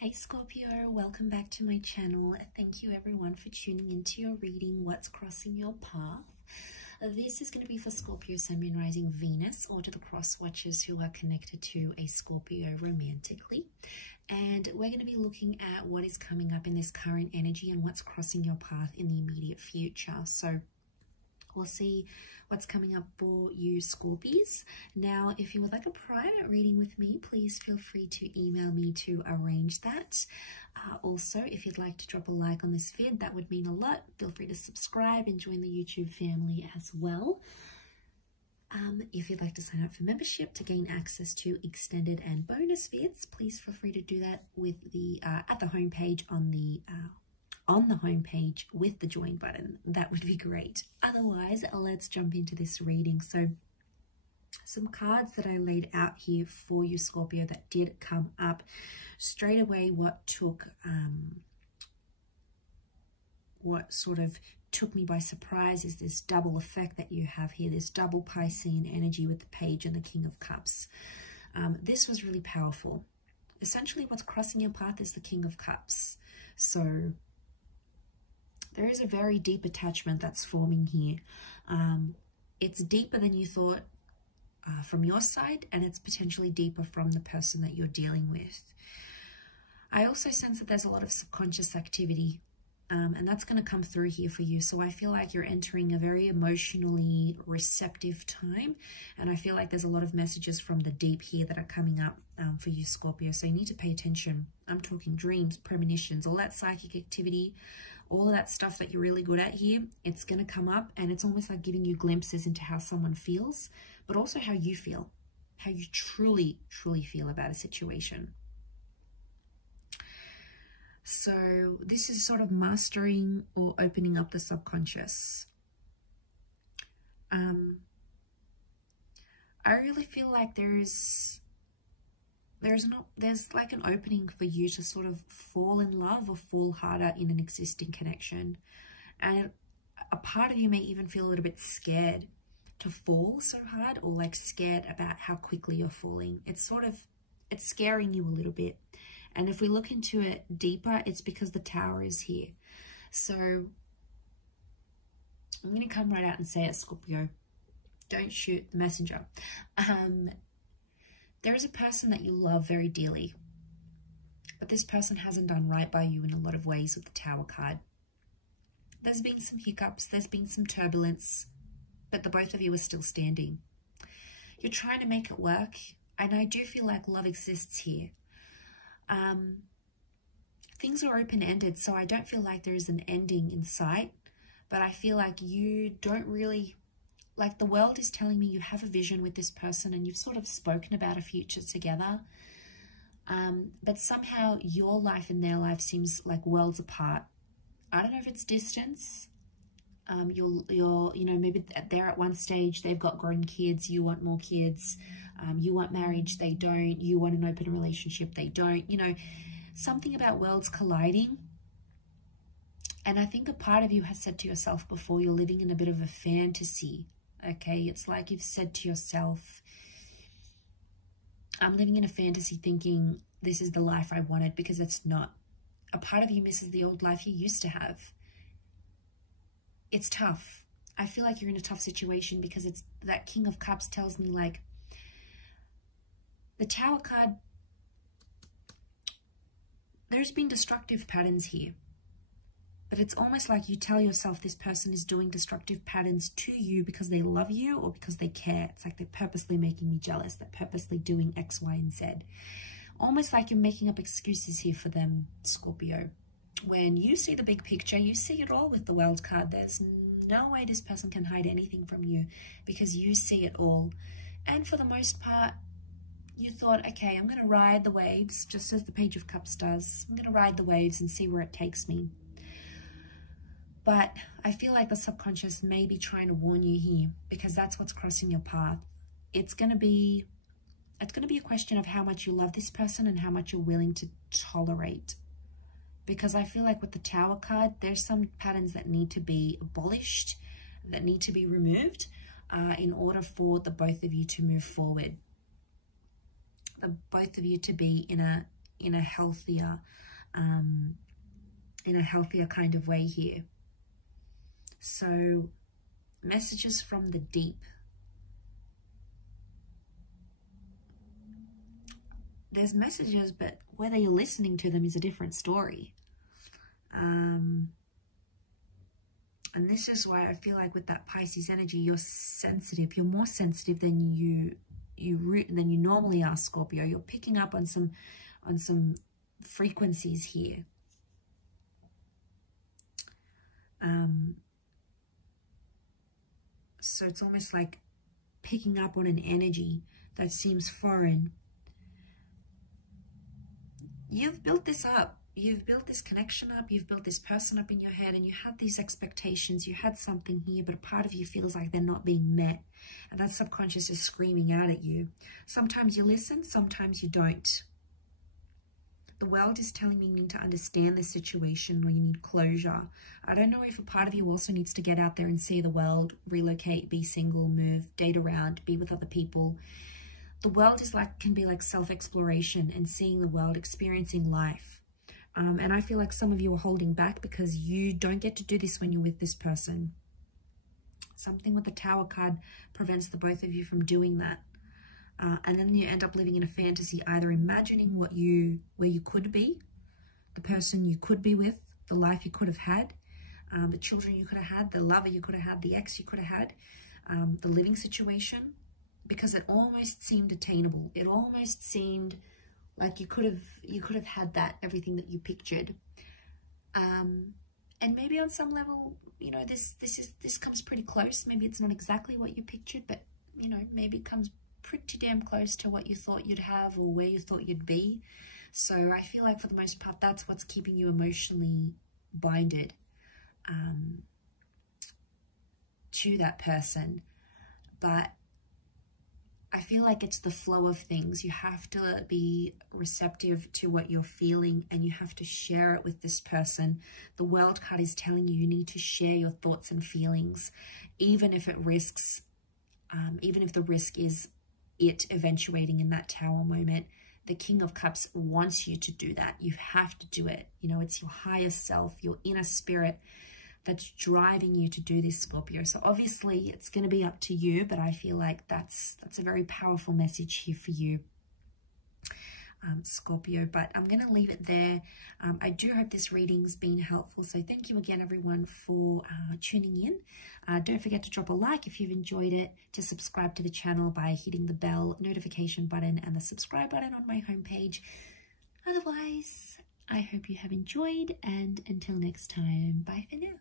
Hey Scorpio, welcome back to my channel. Thank you everyone for tuning into your reading, What's Crossing Your Path. This is going to be for Scorpio, Sun, Moon, Rising, Venus, or to the cross watchers who are connected to a Scorpio romantically. And we're going to be looking at what is coming up in this current energy and what's crossing your path in the immediate future. So we'll see what's coming up for you Scorpies. Now, if you would like a private reading with me, please feel free to email me to arrange that. Also, if you'd like to drop a like on this vid, that would mean a lot. Feel free to subscribe and join the YouTube family as well. If you'd like to sign up for membership to gain access to extended and bonus vids, please feel free to do that with the at the homepage on the homepage with the join button. That would be great. Otherwise, let's jump into this reading. So some cards that I laid out here for you Scorpio that did come up straight away. What sort of took me by surprise is this double effect that you have here, this double Piscean energy with the Page and the King of Cups. This was really powerful. Essentially what's crossing your path is the King of Cups. So there is a very deep attachment that's forming here. It's deeper than you thought from your side, and it's potentially deeper from the person that you're dealing with. I also sense that there's a lot of subconscious activity, and that's going to come through here for you. So I feel like you're entering a very emotionally receptive time, and I feel like there's a lot of messages from the deep here that are coming up for you Scorpio. So you need to pay attention. I'm talking dreams, premonitions, all that psychic activity, all of that stuff that you're really good at here. It's going to come up, and it's almost like giving you glimpses into how someone feels, but also how you feel, how you truly feel about a situation. So this is sort of mastering or opening up the subconscious. I really feel like there's like an opening for you to sort of fall in love or fall harder in an existing connection. And a part of you may even feel a little bit scared to fall so hard, or like scared about how quickly you're falling. It's scaring you a little bit. And if we look into it deeper, it's because the Tower is here. So I'm going to come right out and say it, Scorpio. Don't shoot the messenger. There is a person that you love very dearly, but this person hasn't done right by you in a lot of ways with the Tower card. There's been some hiccups, there's been some turbulence, but the both of you are still standing. You're trying to make it work, and I do feel like love exists here. Things are open-ended, so I don't feel like there is an ending in sight, but I feel like you don't really, like the world is telling me you have a vision with this person and you've sort of spoken about a future together, but somehow your life and their life seems like worlds apart. I don't know if it's distance. You know, maybe they're at one stage, they've got grown kids, you want more kids, you want marriage, they don't, you want an open relationship, they don't, you know, something about worlds colliding. And I think a part of you has said to yourself before, you're living in a bit of a fantasy, okay? It's like you've said to yourself, I'm living in a fantasy thinking this is the life I wanted, because it's not. A part of you misses the old life you used to have. It's tough. I feel like you're in a tough situation because it's that King of Cups tells me, like, the Tower card, there's been destructive patterns here, but it's almost like you tell yourself this person is doing destructive patterns to you because they love you or because they care. It's like they're purposely making me jealous, they're purposely doing X, Y, and Z. Almost like you're making up excuses here for them, Scorpio. When you see the big picture, you see it all with the World card. There's no way this person can hide anything from you because you see it all. And for the most part, you thought, okay, I'm going to ride the waves, just as the Page of Cups does. I'm going to ride the waves and see where it takes me. But I feel like the subconscious may be trying to warn you here, because that's what's crossing your path. It's going to be a question of how much you love this person and how much you're willing to tolerate. Because I feel like with the Tower card, there's some patterns that need to be abolished, that need to be removed in order for the both of you to move forward. The both of you to be in a in a healthier kind of way here. So messages from the deep. There's messages, but whether you're listening to them is a different story. And this is why I feel like with that Pisces energy, you're sensitive. You're more sensitive than you normally are, Scorpio. You're picking up on some frequencies here. So it's almost like picking up on an energy that seems foreign. You've built this up. You've built this connection up. You've built this person up in your head, and you had these expectations. You had something here, but a part of you feels like they're not being met. And that subconscious is screaming out at you. Sometimes you listen, sometimes you don't. The world is telling me you need to understand this situation, or you need closure. I don't know if a part of you also needs to get out there and see the world, relocate, be single, move, date around, be with other people. The world is can be like self-exploration and seeing the world, experiencing life. And I feel like some of you are holding back because you don't get to do this when you're with this person. Something with the Tower card prevents the both of you from doing that. And then you end up living in a fantasy, either imagining where you could be, the person you could be with, the life you could have had, the children you could have had, the lover you could have had, the ex you could have had, the living situation, because it almost seemed attainable. It almost seemed like you could have had that, everything that you pictured. And maybe on some level, you know, this comes pretty close. Maybe it's not exactly what you pictured, but you know, maybe it comes pretty damn close to what you thought you'd have or where you thought you'd be. So I feel like for the most part, that's what's keeping you emotionally binded to that person. But I feel like it's the flow of things. You have to be receptive to what you're feeling, and you have to share it with this person. The World card is telling you need to share your thoughts and feelings, even if it risks, even if the risk is it eventuating in that Tower moment. The King of Cups wants you to do that. You have to do it. You know, it's your higher self, your inner spirit that's driving you to do this, Scorpio. So obviously it's going to be up to you, but I feel like that's a very powerful message here for you, Scorpio. But I'm going to leave it there. I do hope this reading's been helpful. So thank you again, everyone, for tuning in. Don't forget to drop a like if you've enjoyed it, to subscribe to the channel by hitting the bell notification button and the subscribe button on my homepage. Otherwise, I hope you have enjoyed, and until next time, bye for now.